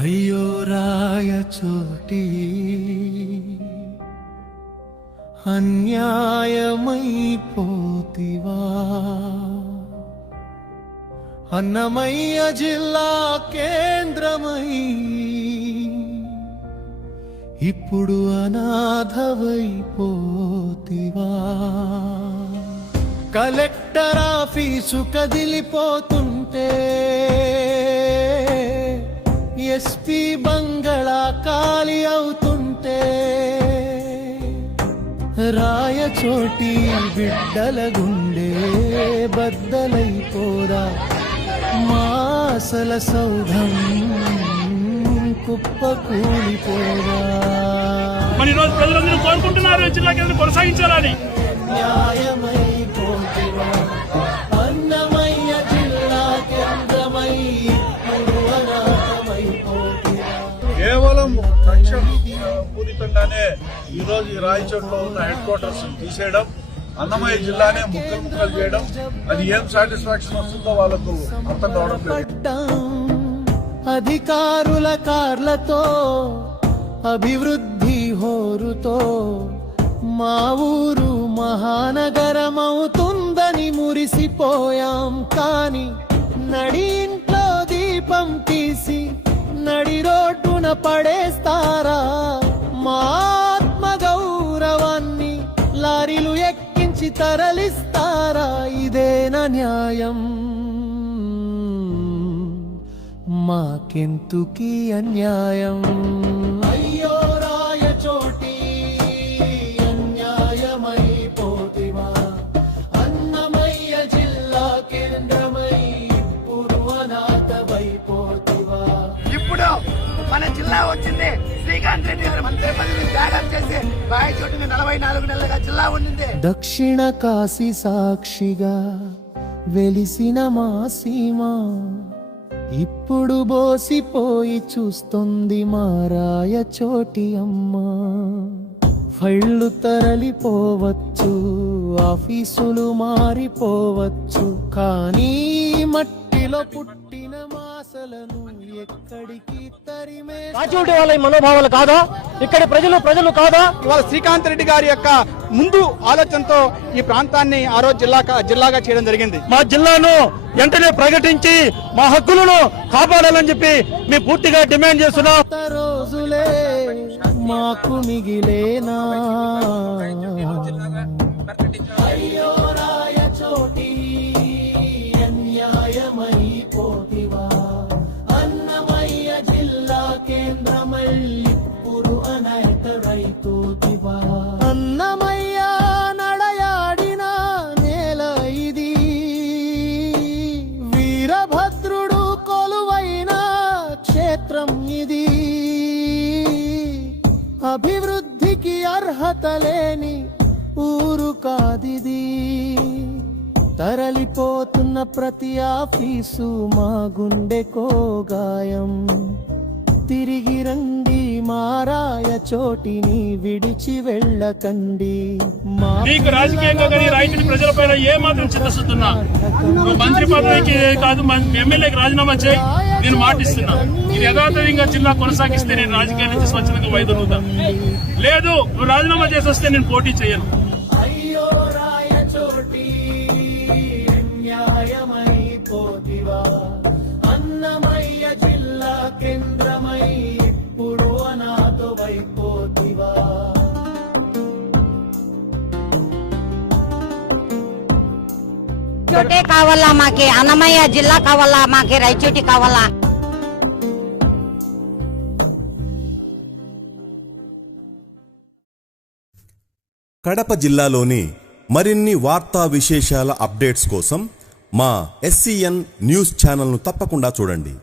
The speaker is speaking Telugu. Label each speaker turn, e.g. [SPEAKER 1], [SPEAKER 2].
[SPEAKER 1] అయ్యో రాయ చోటి అన్యాయమైపోతివా. అన్నమయ్య జిల్లా కేంద్రమై ఇప్పుడు అనాథవైపోతివా. కలెక్టర్ ఆఫీసు కదిలిపోతుంటే రాయచోటి బిడ్డల గుండె బద్దలైపోదా మాసల సౌధం కుప్ప కూలిపోదా?
[SPEAKER 2] మరి ఈ రోజు ప్రజలందరూ కోరుకుంటున్నారు ఈ జిల్లా కేంద్రం కొనసాగించాలని.
[SPEAKER 1] న్యాయమైపోతివా
[SPEAKER 3] పూరితంగానే ఈరోజు ఈ రాయచోట్లో ఉన్న హెడ్ క్వార్టర్స్ తీసేయడం అన్నమయ్య జిల్లానే ముక్కలు ముక్కలు చేయడం అది ఏం సాటిస్ఫాక్షన్ వస్తుందో వాళ్ళకు అర్థం కావడం
[SPEAKER 1] అధికారుల కార్లతో అభివృద్ధి హోరుతో మా ఊరు మహానగరమవుతుందని మురిసిపోయాం కాని నడి ఇంట్లో దీపం తీసి నడి రోడ్డున పడేస్తారా? తరలిస్తారా? ఇదేనా న్యాయం? మాకెంతుకి అన్యాయం? అయ్యో రాయచోటి అన్యాయమైపోతివా? అన్నమయ్య జిల్లా కేంద్రమై ఇప్పుడు అనాథమైపోతివా?
[SPEAKER 4] ఇప్పుడు మన జిల్లా వచ్చింది.
[SPEAKER 1] దక్షిణ కాశీ సాక్షిగా వెలిసిన మా సీమ. ఇప్పుడు బోసిపోయి చూస్తుంది మా రాయచోటి అమ్మ. ఫళ్ళు తరలిపోవచ్చు ఆఫీసులు మారిపోవచ్చు కానీ మట్టిలో పుట్టిన మా ఎక్కడికి తరిమే
[SPEAKER 5] రాచోటి వాళ్ళ మనోభావాలు కాదా? ఇక్కడి ప్రజలు ప్రజలు కాదా?
[SPEAKER 6] ఇవాళ శ్రీకాంత్ రెడ్డి గారి యొక్క ముందు ఆలోచనతో ఈ ప్రాంతాన్ని ఆ రోజు జిల్లా జిల్లాగా చేయడం జరిగింది.
[SPEAKER 2] మా జిల్లాను వెంటనే ప్రకటించి మా హక్కులను కాపాడాలని చెప్పి మేము పూర్తిగా డిమాండ్ చేస్తున్నాం.
[SPEAKER 1] రోజులే మాకు మిగిలేనా? అభివృద్ధికి అర్హత లేని ఊరు కాదిది. తరలిపోతున్న ప్రతి ఆఫీసు మా గుండెకో గాయం. తిరిగి రండి మారాయ చోటిని విడిచి వెళ్ళకండి. మా
[SPEAKER 2] నీకు రాజకీయంగా కానీ రాయచోటి ప్రజలపైన ఏ మాత్రం చిత్తశుద్ధున్నా? నువ్వు మంత్రి పదవికి కాదు ఎమ్మెల్యేకి రాజీనామా చేయి. నేను మాటిస్తున్నా. ఇది యథాతథంగా జిల్లా కొనసాగిస్తే నేను రాజకీయాల నుంచి స్వచ్ఛందంగా వైదొలుగుతా. లేదు నువ్వు రాజీనామా చేసి వస్తే నేను పోటీ చేయను.
[SPEAKER 7] చోటే కావాలా మాకి అన్నమయ్య జిల్లా కావాలా మాకి రైచోటి కావాలా?
[SPEAKER 8] కడప జిల్లాలోని మరిన్ని వార్తా విశేషాల అప్డేట్స్ కోసం మా ఎస్సీఎన్ న్యూస్ ఛానల్ను తప్పకుండా చూడండి.